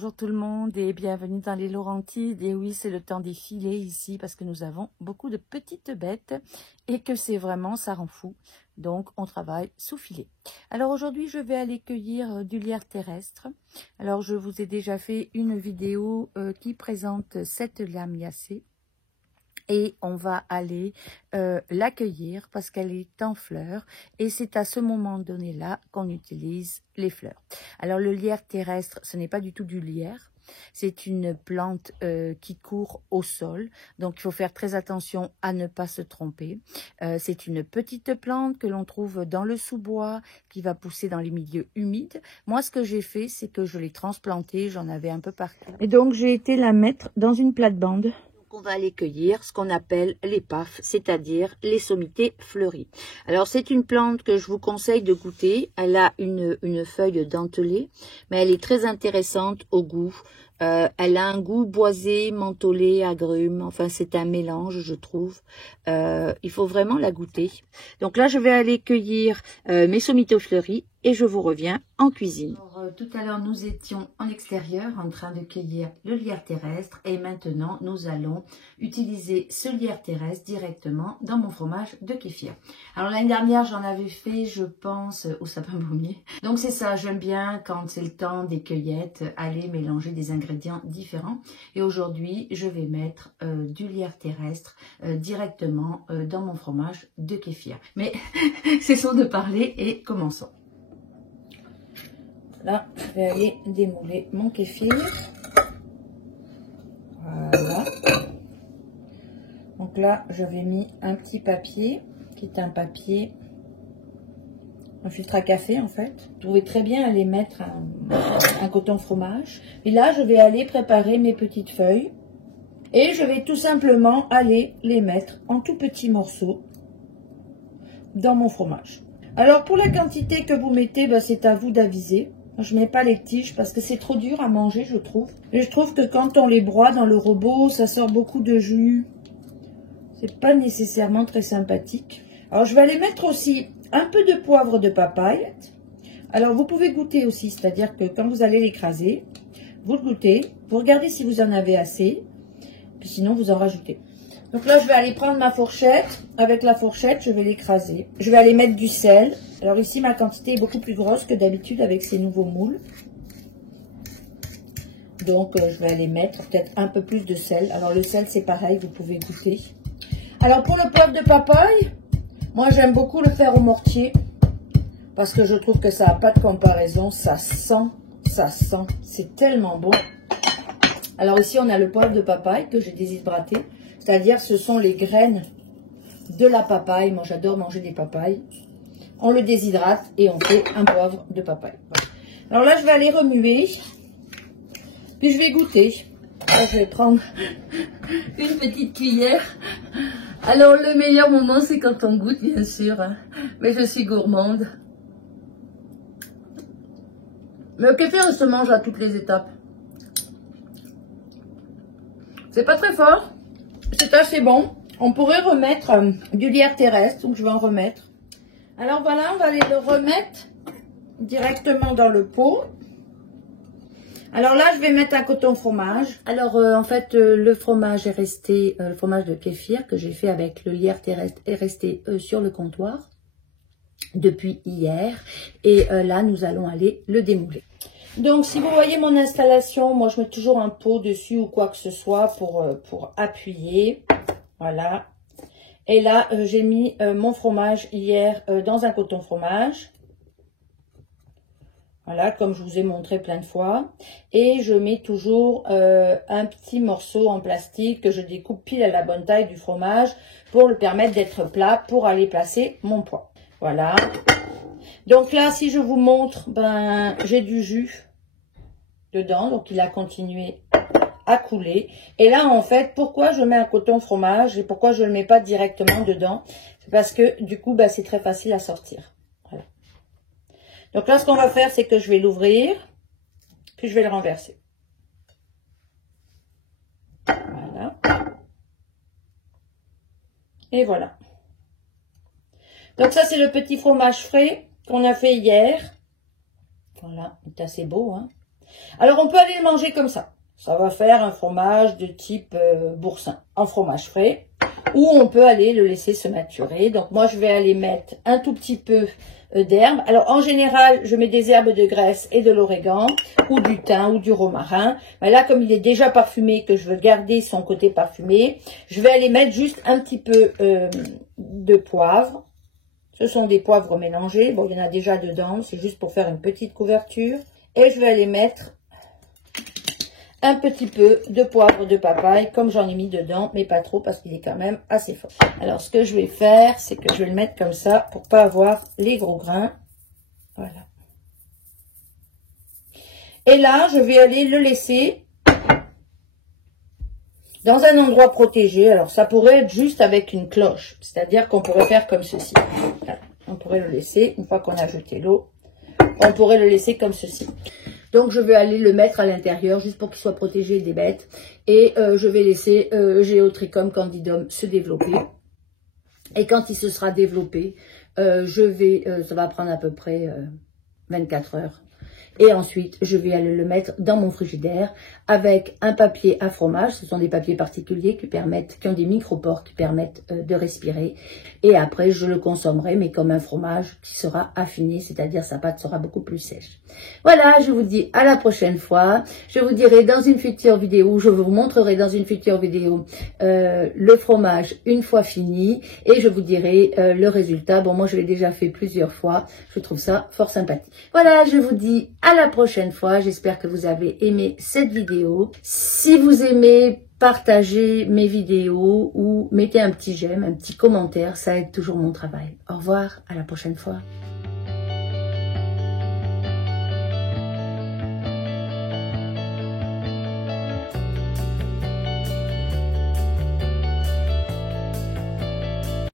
Bonjour tout le monde et bienvenue dans les Laurentides. Et oui, c'est le temps des filets ici parce que nous avons beaucoup de petites bêtes et que c'est vraiment, ça rend fou. Donc, on travaille sous filet. Alors aujourd'hui, je vais aller cueillir du lierre terrestre. Alors, je vous ai déjà fait une vidéo qui présente cette lamiacée. Et on va aller l'accueillir parce qu'elle est en fleurs. Et c'est à ce moment donné-là qu'on utilise les fleurs. Alors le lierre terrestre, ce n'est pas du tout du lierre. C'est une plante qui court au sol. Donc il faut faire très attention à ne pas se tromper. C'est une petite plante que l'on trouve dans le sous-bois, qui va pousser dans les milieux humides. Moi, ce que j'ai fait, c'est que je l'ai transplantée. J'en avais un peu partout. Et donc j'ai été la mettre dans une plate-bande. On va aller cueillir ce qu'on appelle les PAF, c'est-à-dire les sommités fleuries. Alors, c'est une plante que je vous conseille de goûter. Elle a une feuille dentelée, mais elle est très intéressante au goût. Elle a un goût boisé, mentholé, agrumes. Enfin, c'est un mélange, je trouve. Il faut vraiment la goûter. Donc là, je vais aller cueillir mes sommités fleuries et je vous reviens en cuisine. Alors, tout à l'heure, nous étions en extérieur en train de cueillir le lierre terrestre et maintenant, nous allons utiliser ce lierre terrestre directement dans mon fromage de kéfir. Alors, l'année dernière, j'en avais fait, je pense, au sapin baumier. Donc, c'est ça, j'aime bien quand c'est le temps des cueillettes, aller mélanger des ingrédients différents. Et aujourd'hui, je vais mettre du lierre terrestre directement dans mon fromage de kéfir. Mais cessons de parler et commençons. Là, je vais aller démouler mon kéfir. Voilà. Donc là, j'avais mis un petit papier, qui est un papier, un filtre à café en fait. Vous pouvez très bien aller mettre un coton fromage. Et là, je vais aller préparer mes petites feuilles. Et je vais tout simplement aller les mettre en tout petits morceaux dans mon fromage. Alors, pour la quantité que vous mettez, ben, c'est à vous d'aviser. Je ne mets pas les tiges parce que c'est trop dur à manger, je trouve. Et je trouve que quand on les broie dans le robot, ça sort beaucoup de jus. C'est pas nécessairement très sympathique. Alors, je vais aller mettre aussi un peu de poivre de papaye. Alors, vous pouvez goûter aussi, c'est-à-dire que quand vous allez l'écraser, vous le goûtez, vous regardez si vous en avez assez, puis sinon, vous en rajoutez. Donc là, je vais aller prendre ma fourchette. Avec la fourchette, je vais l'écraser. Je vais aller mettre du sel. Alors ici, ma quantité est beaucoup plus grosse que d'habitude avec ces nouveaux moules. Donc, je vais aller mettre peut-être un peu plus de sel. Alors, le sel, c'est pareil, vous pouvez goûter. Alors, pour le poivre de papaye, moi, j'aime beaucoup le faire au mortier. Parce que je trouve que ça n'a pas de comparaison. Ça sent. C'est tellement bon. Alors ici, on a le poivre de papaye que j'ai déshydraté. C'est-à-dire, ce sont les graines de la papaye. Moi, j'adore manger des papayes. On le déshydrate et on fait un poivre de papaye. Voilà. Alors là, je vais aller remuer. Puis, je vais goûter. Alors, je vais prendre une petite cuillère. Alors, le meilleur moment, c'est quand on goûte, bien sûr. Hein. Mais je suis gourmande. Mais le kéfir, il se mange à toutes les étapes. C'est pas très fort. C'est assez bon. On pourrait remettre du lierre terrestre, donc je vais en remettre. Alors voilà, on va aller le remettre directement dans le pot. Alors là, je vais mettre un coton fromage. Alors en fait, le fromage est resté, le fromage de kéfir que j'ai fait avec le lierre terrestre est resté sur le comptoir depuis hier. Et là, nous allons aller le démouler. Donc, si vous voyez mon installation, moi, je mets toujours un pot dessus ou quoi que ce soit pour appuyer. Voilà. Et là, j'ai mis mon fromage hier dans un coton fromage. Voilà, comme je vous ai montré plein de fois. Et je mets toujours un petit morceau en plastique que je découpe pile à la bonne taille du fromage pour le permettre d'être plat pour aller placer mon pois. Voilà. Donc là, si je vous montre, ben, j'ai du jus dedans. Donc, il a continué à couler. Et là, en fait, pourquoi je mets un coton fromage et pourquoi je ne le mets pas directement dedans? C'est parce que, du coup, ben, c'est très facile à sortir. Voilà. Donc là, ce qu'on va faire, c'est que je vais l'ouvrir. Puis, je vais le renverser. Voilà. Et voilà. Donc ça, c'est le petit fromage frais qu'on a fait hier. Voilà, c'est assez beau, hein. Alors, on peut aller le manger comme ça. Ça va faire un fromage de type boursin, en fromage frais. Ou on peut aller le laisser se maturer. Donc, moi, je vais aller mettre un tout petit peu d'herbes. Alors, en général, je mets des herbes de graisse et de l'origan, ou du thym, ou du romarin. Mais là, comme il est déjà parfumé, que je veux garder son côté parfumé, je vais aller mettre juste un petit peu de poivre. Ce sont des poivres mélangés. Bon, il y en a déjà dedans. C'est juste pour faire une petite couverture. Et je vais aller mettre un petit peu de poivre de papaye, comme j'en ai mis dedans, mais pas trop parce qu'il est quand même assez fort. Alors, ce que je vais faire, c'est que je vais le mettre comme ça pour pas avoir les gros grains. Voilà. Et là, je vais aller le laisser dans un endroit protégé. Alors, ça pourrait être juste avec une cloche, c'est-à-dire qu'on pourrait faire comme ceci. Voilà. On pourrait le laisser, une fois qu'on a jeté l'eau, on pourrait le laisser comme ceci. Donc, je vais aller le mettre à l'intérieur, juste pour qu'il soit protégé des bêtes. Et je vais laisser Geotrichum candidum se développer. Et quand il se sera développé, ça va prendre à peu près 24 heures. Et ensuite, je vais aller le mettre dans mon frigidaire avec un papier à fromage. Ce sont des papiers particuliers qui ont des micropores qui permettent de respirer. Et après, je le consommerai, mais comme un fromage qui sera affiné, c'est-à-dire sa pâte sera beaucoup plus sèche. Voilà, je vous dis à la prochaine fois. Je vous dirai dans une future vidéo, je vous montrerai dans une future vidéo le fromage une fois fini. Et je vous dirai le résultat. Bon, moi, je l'ai déjà fait plusieurs fois. Je trouve ça fort sympathique. Voilà, je vous dis à la prochaine fois. J'espère que vous avez aimé cette vidéo. Si vous aimez, partagez mes vidéos ou mettez un petit j'aime, un petit commentaire. Ça aide toujours mon travail. Au revoir, à la prochaine fois.